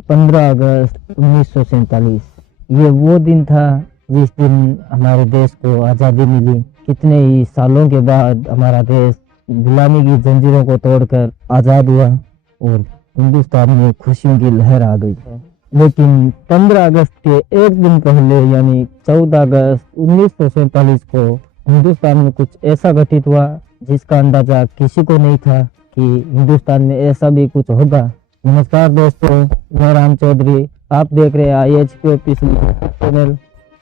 15 अगस्त 1947 ये वो दिन था जिस दिन हमारे देश को आज़ादी मिली। कितने ही सालों के बाद हमारा देश गुलामी की जंजीरों को तोड़कर आज़ाद हुआ और हिंदुस्तान में खुशियों की लहर आ गई है। लेकिन 15 अगस्त के एक दिन पहले यानी 14 अगस्त 1947 को हिंदुस्तान में कुछ ऐसा घटित हुआ जिसका अंदाजा किसी को नहीं था कि हिंदुस्तान में ऐसा भी कुछ होगा। नमस्कार दोस्तों, मैं राम चौधरी, आप देख रहे हैं IHP ऑफिशियल चैनल।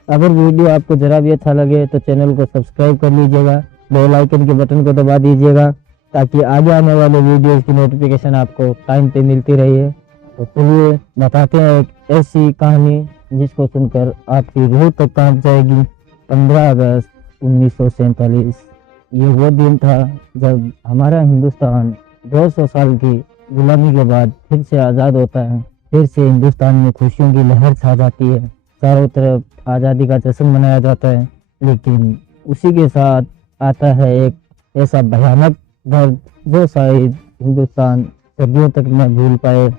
अगर वीडियो आपको जरा भी अच्छा लगे तो चैनल को सब्सक्राइब कर लीजिएगा, बेल आइकन के बटन को दबा दीजिएगा ताकि आगे आने वाले वीडियोस की नोटिफिकेशन आपको टाइम पे मिलती रही। तो चलिए बताते हैं एक ऐसी कहानी जिसको सुनकर आपकी रूह तक कांप जाएगी। 15 अगस्त 1947 ये वो दिन था जब हमारा हिंदुस्तान 200 साल की गुलामी के बाद फिर से आज़ाद होता है। फिर से हिंदुस्तान में खुशियों की लहर छा जाती है, चारों तरफ आज़ादी का जश्न मनाया जाता है। लेकिन उसी के साथ आता है एक ऐसा भयानक दर्द जो शायद हिंदुस्तान सदियों तक न भूल पाए।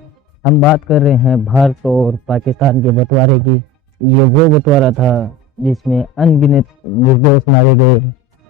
हम बात कर रहे हैं भारत और पाकिस्तान के बंटवारे की। ये वो बंटवारा था जिसमें अनगिनत निर्दोष मारे गए।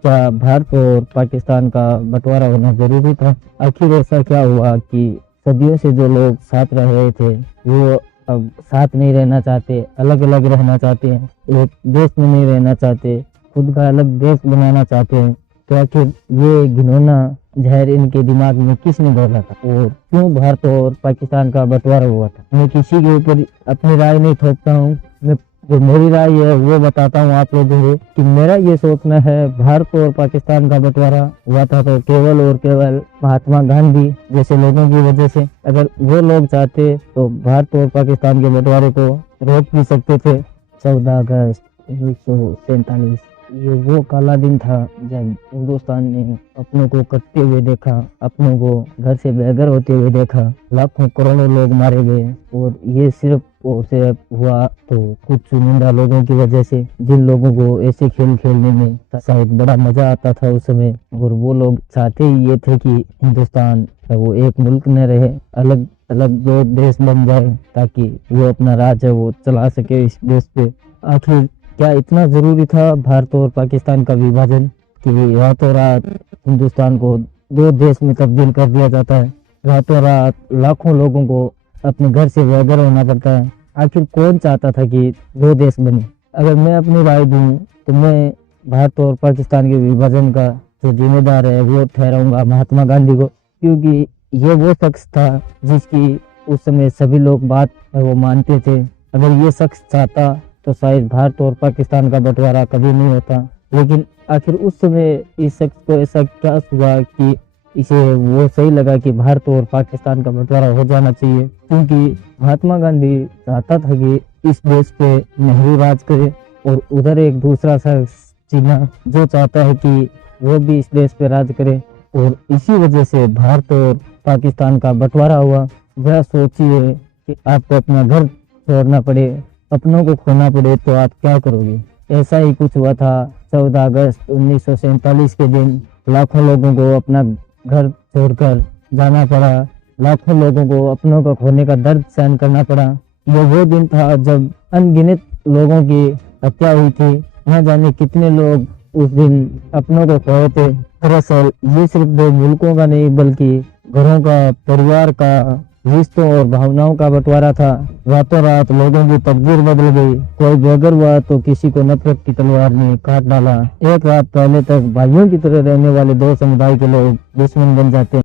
क्या भारत और पाकिस्तान का बंटवारा होना जरूरी था? आखिर ऐसा क्या हुआ कि सदियों से जो लोग साथ रह रहे थे वो अब साथ नहीं रहना चाहते, अलग अलग रहना चाहते हैं, एक देश में नहीं रहना चाहते, खुद का अलग देश बनाना चाहते हैं। तो आखिर ये घिनौना जहर इनके दिमाग में किसने घोला था और क्यों भारत और पाकिस्तान का बंटवारा हुआ था? मैं किसी के ऊपर अपनी राय नहीं थोपता हूँ, मैं जो मेरी राय है वो बताता हूँ आप लोगों को कि मेरा ये सोचना है भारत और पाकिस्तान का बंटवारा हुआ था तो केवल और केवल महात्मा गांधी जैसे लोगों की वजह से। अगर वो लोग चाहते तो भारत और पाकिस्तान के बंटवारे को रोक भी सकते थे। 14 अगस्त 1947 ये वो काला दिन था जब हिंदुस्तान ने अपनों को कटते हुए देखा, अपनों को घर से बेघर होते हुए देखा। लाखों करोड़ों लोग मारे गए और ये सिर्फ और सिर्फ हुआ तो कुछ चुनिंदा लोगों की वजह से, जिन लोगों को ऐसे खेल खेलने में शायद बड़ा मजा आता था उस समय। और वो लोग चाहते ही ये थे कि हिंदुस्तान वो एक मुल्क न रहे, अलग अलग दो देश बन जाए ताकि वो अपना राज है वो चला सके इस देश पे। आखिर क्या इतना जरूरी था भारत और पाकिस्तान का विभाजन कि रातों रात हिंदुस्तान को दो देश में तब्दील कर दिया जाता है? रातों रात लाखों लोगों को अपने घर से बेघर होना पड़ता है। आखिर कौन चाहता था कि दो देश बने? अगर मैं अपनी राय दूं तो मैं भारत और पाकिस्तान के विभाजन का जो जिम्मेदार है वो ठहराऊंगा महात्मा गांधी को, क्योंकि ये वो शख्स था जिसकी उस समय सभी लोग बात वो मानते थे। अगर ये शख्स चाहता तो शायद भारत और पाकिस्तान का बंटवारा कभी नहीं होता। लेकिन आखिर उस समय इस शख्स को ऐसा क्या हुआ कि इसे वो सही लगा कि भारत और पाकिस्तान का बंटवारा हो जाना चाहिए? क्योंकि महात्मा गांधी चाहता था कि इस देश पे नेहरू राज करे और उधर एक दूसरा शख्स चीना जो चाहता है कि वो भी इस देश पे राज करे, और इसी वजह से भारत और पाकिस्तान का बंटवारा हुआ। जरा सोचिए कि आपको अपना घर छोड़ना पड़े, अपनों को खोना पड़े तो आप क्या करोगे? ऐसा ही कुछ हुआ था 14 अगस्त 1947 के दिन। लाखों लोगों को अपना घर छोड़कर जाना पड़ा, लाखों लोगों को अपनों को खोने का दर्द सहन करना पड़ा। ये वो दिन था जब अनगिनत लोगों की हत्या हुई थी। न जाने कितने लोग उस दिन अपनों को खोए थे। दरअसल ये सिर्फ दो मुल्कों का नहीं बल्कि घरों का, परिवार का, रिश्तों और भावनाओं का बंटवारा था। रातों रात लोगों की तकदीर बदल गई। कोई बेघर हुआ तो किसी को नफरत की तलवार ने काट डाला। एक रात पहले तक भाइयों की तरह रहने वाले दो समुदाय के लोग दुश्मन बन जाते हैं।